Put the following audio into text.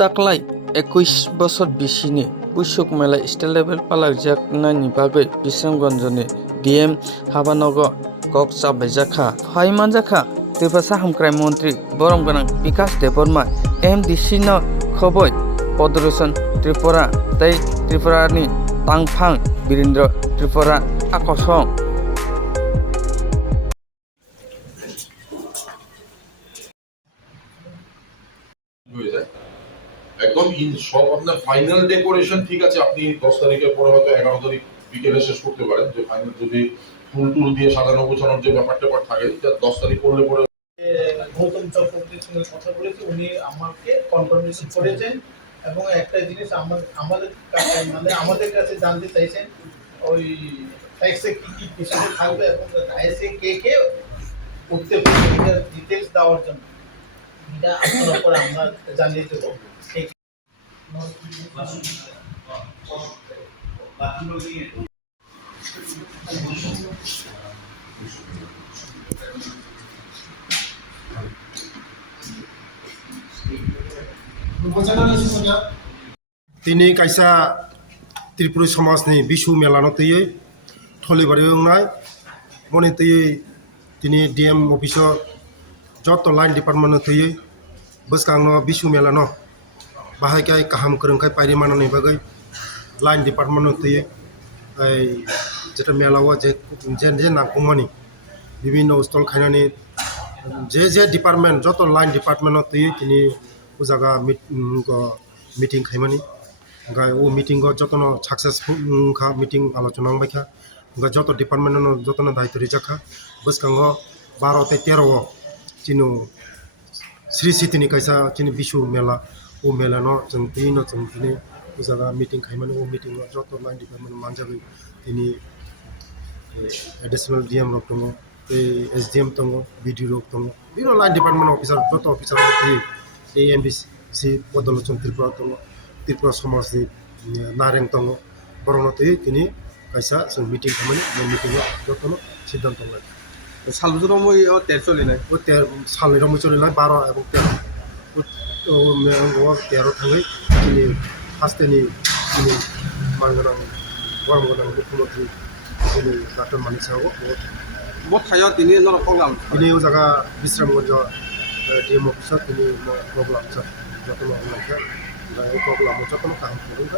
Taklay 21 বছর বিশিনি বুসুক মেলা স্টেট লেভেল পালাক jaknani bagui Bisamgonjoni DM Habanogo kok chabaijaka phaimanjaka Tripura Sahamkrai Mantri Borom Ganang Bikas Deborma MDC no khoboi Podrosan Tripura tei Tripurani Tangphang Birindra Tripura Akosong একদম সব আপনার final decoration ঠিক আছে, আপনি 10 তারিখের পরে হয়তো 11 তারিখ বিকেলে শেষ করতে পারেন, যে ফাইনাল যদি ফুল টুল দিয়ে সাজানো গোছানোর যে ব্যাপারটা থাকে 10 তারিখ করলে পরে গৌতম চক্রবর্তীর সঙ্গে কথা বলেছি, উনি আমাকে কনফার্মেশন করেছেন এবং একটা জিনিস আমাদের কাছে জানতে চাইছেন ওই ট্যাক্সে কি কি বিষয় থাকবে এবং ট্যাক্সে কে কে করতে পারবে এটার ডিটেলস দেওয়ার জন্য এটা আপনার উপরে আমরা জানিয়ে দেবো। Tini kaisa Tripura Samas ni Bisu Melano tiye Tholibari ngai moni tiye tini DM officer joto line department tiye beskangno Bisu Melano bahai kai kaham kerengkai pairi mana ni bagai line department tiye ai jeta melawa je nangkumani bibino stol khainani je department joto line department tiye tini ujaga meeting khaimani gai o meeting go jotono successful kha meeting alochona baikha gai joto department no jotono daityo rijaka boskango 12 te 13 chino Sri Sitini kaisa chini Bisu mela o mela no chungtini ujaga meeting khaimani o meeting go joto line department manjabi tini additional DM rok tongo SDM tongo BD rok tongo biro line department officer joto officer AMBC Podolochon Tripura tongo Tripura Samas ni Nareng tongo borono tini kaisa meeting khamani meeting jotono siddhanto lai salbujuro moi o 13 choli nai o 13 salni romo choli nai 12 এবং 13 o mengo 13 thangai tini hasteni tini manganang goromgonang mukhomantri tini Dr. Manik Sahu bo thayo tini jor program ini o jaga Bisramganj DM officer tini program jotono lai এই problem যখন কাম করুন